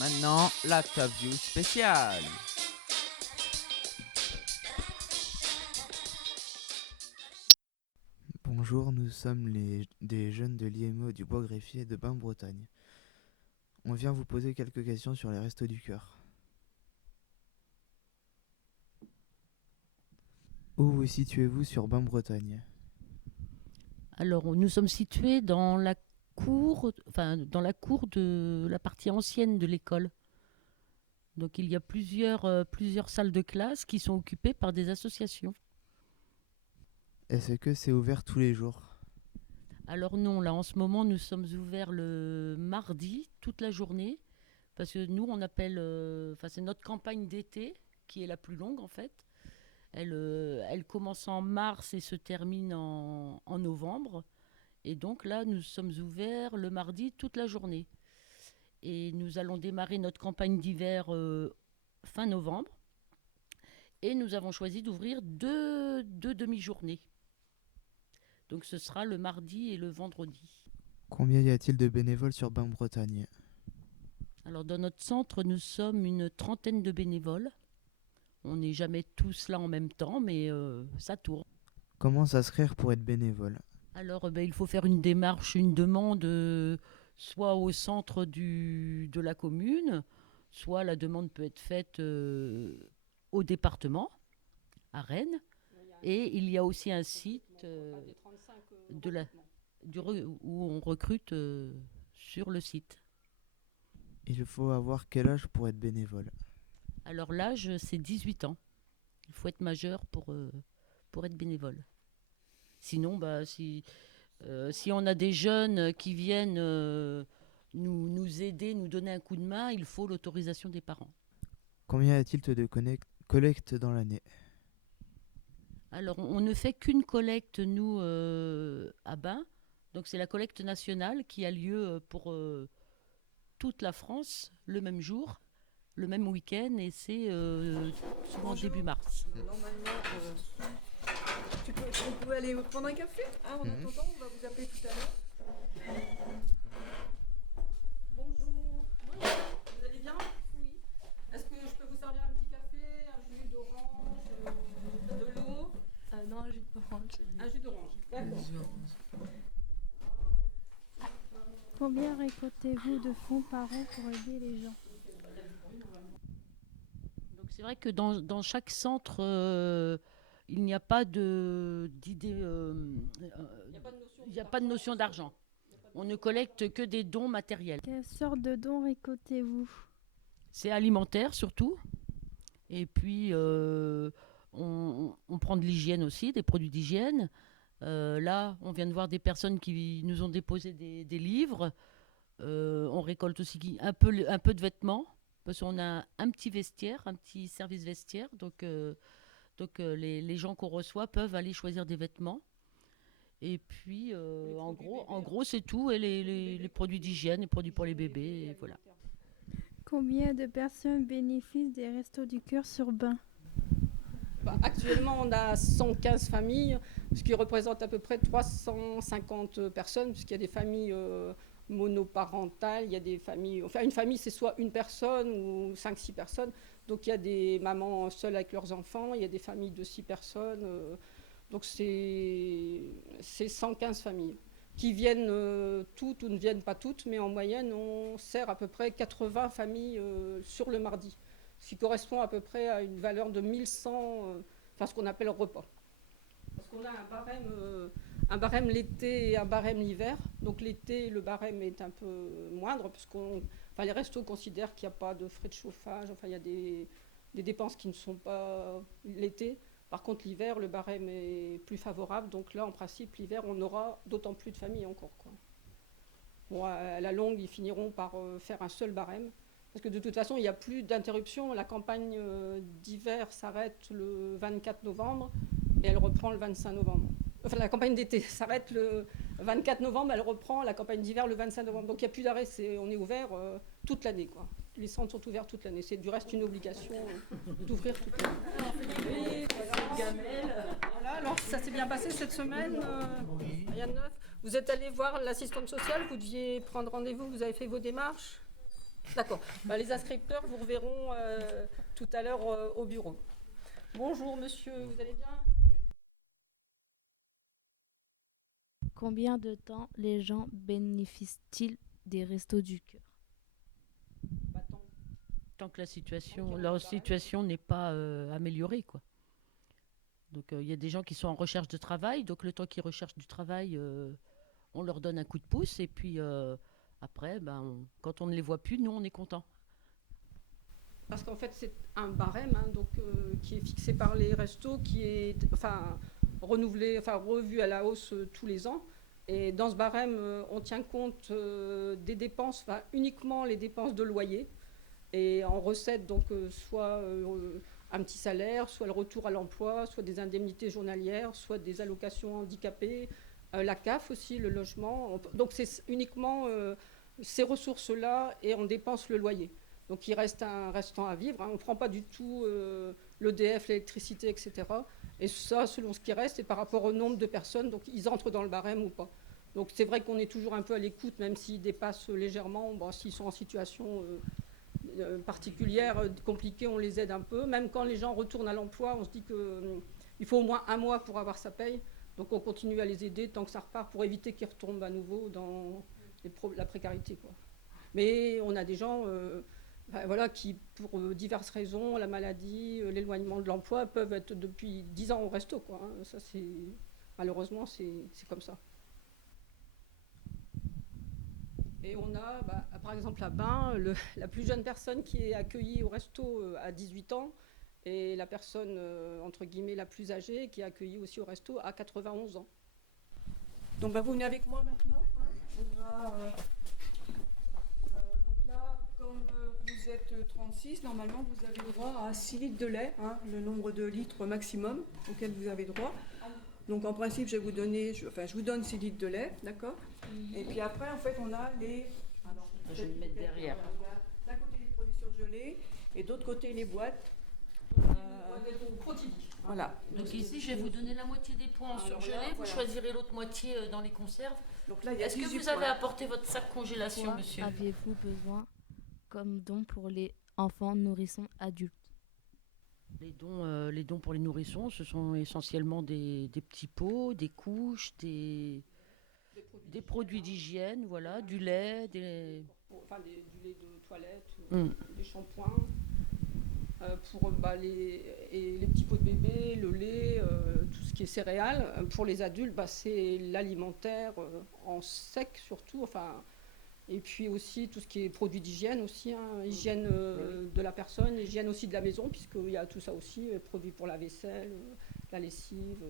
Maintenant, l'interview spéciale. Bonjour, nous sommes des jeunes de l'IMO du Bois-Greffier de Bain-Bretagne. On vient vous poser quelques questions sur les Restos du Cœur. Où vous situez-vous sur Bain-Bretagne? Alors, nous sommes situés dans la cour, dans la cour de la partie ancienne de l'école. Donc, il y a plusieurs salles de classe qui sont occupées par des associations. Est-ce que c'est ouvert tous les jours? Alors non, là, en ce moment, nous sommes ouverts le mardi, toute la journée, parce que nous, on appelle, c'est notre campagne d'été qui est la plus longue, en fait. Elle commence en mars et se termine en novembre. Et donc là, nous sommes ouverts le mardi toute la journée. Et nous allons démarrer notre campagne d'hiver fin novembre. Et nous avons choisi d'ouvrir deux demi-journées. Donc ce sera le mardi et le vendredi. Combien y a-t-il de bénévoles sur Bain-Bretagne? Alors dans notre centre, nous sommes une trentaine de bénévoles. On n'est jamais tous là en même temps, mais ça tourne. Comment s'inscrire pour être bénévole? Alors il faut faire une démarche, une demande, soit au centre de la commune, soit la demande peut être faite au département, à Rennes. Et il y a aussi un site où on recrute sur le site. Il faut avoir quel âge pour être bénévole? Alors l'âge, c'est 18 ans. Il faut être majeur pour être bénévole. Sinon, si on a des jeunes qui viennent nous aider, nous donner un coup de main, il faut l'autorisation des parents. Combien y a-t-il de collectes dans l'année? Alors, on ne fait qu'une collecte, nous, à Bain. Donc, c'est la collecte nationale qui a lieu pour toute la France le même jour, le même week-end, et c'est souvent début mars. Normalement, on peut aller prendre un café. En attendant, on va vous appeler tout à l'heure. Bonjour. Vous allez bien? Oui. Est-ce que je peux vous servir un petit café, un jus d'orange, de l'eau? Non, un jus d'orange. Un jus d'orange. D'accord. Combien récoltez-vous de fonds par an pour aider les gens? Donc, c'est vrai que dans chaque centre, il n'y a pas d'idée, il n'y a pas de notion d'argent. On ne collecte que des dons matériels. Quelle sorte de dons récoltez-vous? C'est alimentaire surtout. Et puis, on prend de l'hygiène aussi, des produits d'hygiène. Là, on vient de voir des personnes qui nous ont déposé des livres. On récolte aussi un peu de vêtements, parce qu'on a un petit vestiaire, un petit service vestiaire. Donc les gens qu'on reçoit peuvent aller choisir des vêtements. Et puis, en gros, c'est tout. Et les produits d'hygiène, les produits pour les bébés, et voilà. Combien de personnes bénéficient des Restos du Cœur sur Bain? Actuellement, on a 115 familles, ce qui représente à peu près 350 personnes, puisqu'il y a des familles monoparentales, il y a des familles... Enfin, une famille, c'est soit une personne ou 5-6 personnes. Donc, il y a des mamans seules avec leurs enfants, il y a des familles de 6 personnes. Donc, c'est 115 familles qui viennent toutes ou ne viennent pas toutes, mais en moyenne, on sert à peu près 80 familles sur le mardi, ce qui correspond à peu près à une valeur de 1100, ce qu'on appelle repas. Parce qu'on a un barème l'été et un barème l'hiver. Donc l'été, le barème est un peu moindre, parce les restos considèrent qu'il n'y a pas de frais de chauffage, il y a des dépenses qui ne sont pas l'été. Par contre, l'hiver, le barème est plus favorable. Donc là, en principe, l'hiver, on aura d'autant plus de familles encore, quoi. Bon, à la longue, ils finiront par faire un seul barème. Parce que de toute façon, il n'y a plus d'interruption. La campagne d'hiver s'arrête le 24 novembre et elle reprend le 25 novembre. Enfin, la campagne d'été s'arrête le 24 novembre, elle reprend la campagne d'hiver le 25 novembre. Donc il n'y a plus d'arrêt, on est ouvert toute l'année, quoi. Les centres sont ouverts toute l'année. C'est du reste une obligation d'ouvrir toute l'année. Voilà, alors ça s'est bien passé cette semaine. Rien de neuf. Vous êtes allé voir l'assistante sociale, vous deviez prendre rendez-vous, vous avez fait vos démarches? D'accord. Bah, les inscripteurs vous reverront tout à l'heure au bureau. Bonjour monsieur, vous allez bien? Combien de temps les gens bénéficient-ils des Restos du Cœur? Bah, tant- Tant que la Tant situation, qu'il y a leur un barème. situation n'est pas améliorée, quoi. Donc il y a des gens qui sont en recherche de travail, donc le temps qu'ils recherchent du travail, on leur donne un coup de pouce, et puis après, quand on ne les voit plus, nous on est content. Parce qu'en fait, c'est un barème hein, donc, qui est fixé par les restos, qui est renouvelé, revu à la hausse tous les ans. Et dans ce barème, on tient compte des dépenses, uniquement les dépenses de loyer. Et en recette, donc, soit un petit salaire, soit le retour à l'emploi, soit des indemnités journalières, soit des allocations handicapées, la CAF aussi, le logement. Donc c'est uniquement ces ressources-là et on dépense le loyer. Donc il reste un restant à vivre. Hein. On ne prend pas du tout l'EDF, l'électricité, etc. Et ça, selon ce qui reste, et par rapport au nombre de personnes, donc ils entrent dans le barème ou pas. Donc c'est vrai qu'on est toujours un peu à l'écoute, même s'ils dépassent légèrement, s'ils sont en situation particulière, compliquée, on les aide un peu. Même quand les gens retournent à l'emploi, on se dit qu'il faut au moins un mois pour avoir sa paye. Donc on continue à les aider tant que ça repart pour éviter qu'ils retombent à nouveau dans la précarité, quoi. Mais on a des gens qui, pour diverses raisons, la maladie, l'éloignement de l'emploi, peuvent être depuis 10 ans au resto, quoi, hein. Ça, malheureusement, c'est comme ça. Et on a, par exemple, à Bain, la plus jeune personne qui est accueillie au resto à 18 ans et la personne, entre guillemets, la plus âgée qui est accueillie aussi au resto à 91 ans. Donc vous venez avec moi maintenant. Hein. On va, donc là, comme vous êtes 36, normalement vous avez droit à 6 litres de lait, hein, le nombre de litres maximum auquel vous avez droit. Donc en principe, je vais vous donner, je vous donne 6 litres de lait, d'accord. Et puis après, en fait, on a les... Alors, Je vais me mettre derrière. D'un côté les produits surgelés et d'autre côté les boîtes. Voilà. Donc ici, je vais vous donner la moitié des points en Alors surgelé, là, vous voilà. choisirez l'autre moitié dans les conserves. Donc là, il y a Est-ce que 18 vous avez points. apporté votre sac congélation, Quoi monsieur? aviez-vous besoin comme don pour les enfants nourrissons adultes? Les dons pour les nourrissons, ce sont essentiellement des petits pots, des couches, des produits d'hygiène, voilà, du lait, du lait de toilette, Mm. des shampoings, pour les petits pots de bébé, le lait, tout ce qui est céréales. Pour les adultes, c'est l'alimentaire en sec surtout, et puis aussi tout ce qui est produits d'hygiène aussi, hein, hygiène de la personne, hygiène aussi de la maison, puisqu'il y a tout ça aussi, produits pour la vaisselle, la lessive.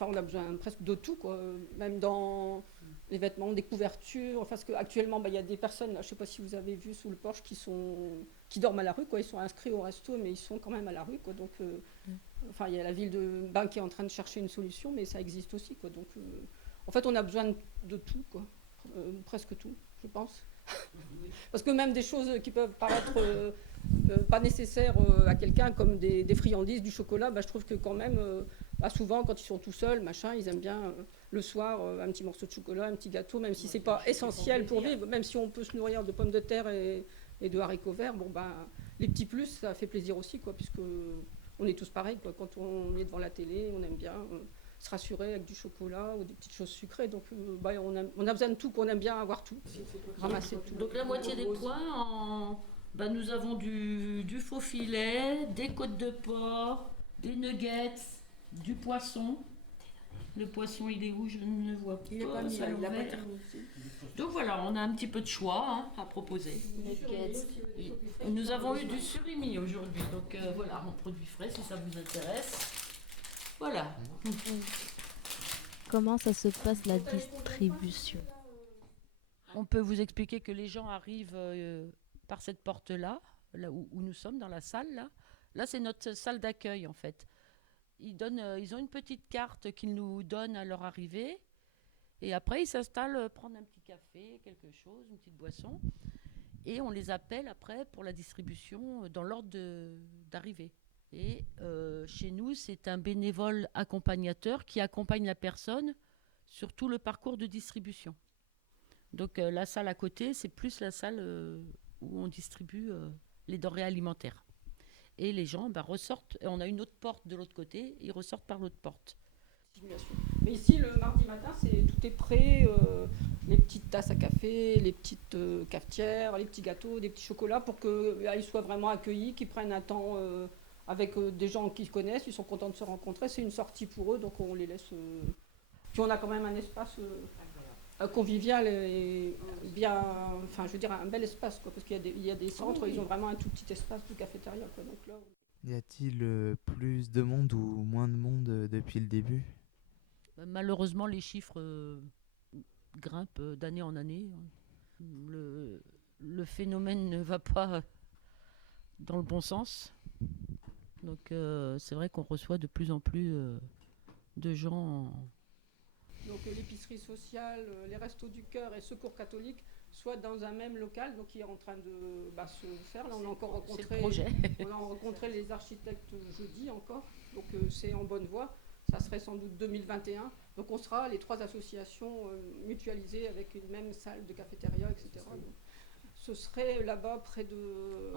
On a besoin presque de tout, quoi. Même dans les vêtements, des couvertures. Parce qu'actuellement, il y a des personnes, je ne sais pas si vous avez vu sous le porche, qui dorment à la rue, quoi. Ils sont inscrits au resto, mais ils sont quand même à la rue, quoi. Donc, il y a la ville de Bain qui est en train de chercher une solution, mais ça existe aussi, quoi. Donc, en fait, on a besoin de tout, quoi. Presque tout, je pense. Parce que même des choses qui peuvent paraître pas nécessaires à quelqu'un, comme des friandises, du chocolat, je trouve que quand même, souvent, quand ils sont tout seuls, ils aiment bien le soir un petit morceau de chocolat, un petit gâteau, même si c'est pas essentiel pour vivre, même si on peut se nourrir de pommes de terre et de haricots verts, les petits plus, ça fait plaisir aussi, quoi, puisque on est tous pareils, quoi. Quand on est devant la télé, on aime bien se rassurer avec du chocolat ou des petites choses sucrées. Donc, on a besoin de tout, qu'on aime bien avoir tout, ramasser tout. Donc la moitié des points, nous avons du faux filet, des côtes de porc, des nuggets, du poisson. Le poisson, il est où? Je ne le vois pas. Il n'est pas mis, ça il n'a pas l'ouvert. été mis ici. Donc voilà, on a un petit peu de choix à proposer. Nous avons eu du surimi aujourd'hui, donc voilà, en produits frais si ça vous intéresse. Voilà. Comment ça se passe la distribution? On peut vous expliquer que les gens arrivent par cette porte-là, là où nous sommes, dans la salle. Là, c'est notre salle d'accueil, en fait. Ils ont une petite carte qu'ils nous donnent à leur arrivée. Et après, ils s'installent, prendre un petit café, quelque chose, une petite boisson. Et on les appelle après pour la distribution dans l'ordre d'arrivée. Et chez nous, c'est un bénévole accompagnateur qui accompagne la personne sur tout le parcours de distribution. Donc la salle à côté, c'est plus la salle où on distribue les denrées alimentaires. Et les gens ressortent, et on a une autre porte de l'autre côté, ils ressortent par l'autre porte. Mais ici, le mardi matin, tout est prêt. Les petites tasses à café, les petites cafetières, les petits gâteaux, des petits chocolats pour qu'ils soient vraiment accueillis, qu'ils prennent un temps avec des gens qu'ils connaissent. Ils sont contents de se rencontrer. C'est une sortie pour eux, donc on les laisse. Puis on a quand même un espace convivial et bien. Enfin, je veux dire, un bel espace, quoi, parce qu'il y a des centres, ils ont vraiment un tout petit espace de cafétéria, quoi. Donc là, Y a-t-il plus de monde ou moins de monde depuis le début? Malheureusement, les chiffres grimpent d'année en année. Le phénomène ne va pas dans le bon sens. Donc c'est vrai qu'on reçoit de plus en plus de gens. Donc l'épicerie sociale, les restos du cœur et secours catholique soient dans un même local, donc qui est en train de se faire. Là, on a encore rencontré, C'est le projet. on a rencontré les architectes jeudi encore, donc c'est en bonne voie. Ça serait sans doute 2021. Donc on sera les 3 associations mutualisées avec une même salle de cafétéria, etc. Donc, ce serait là-bas près de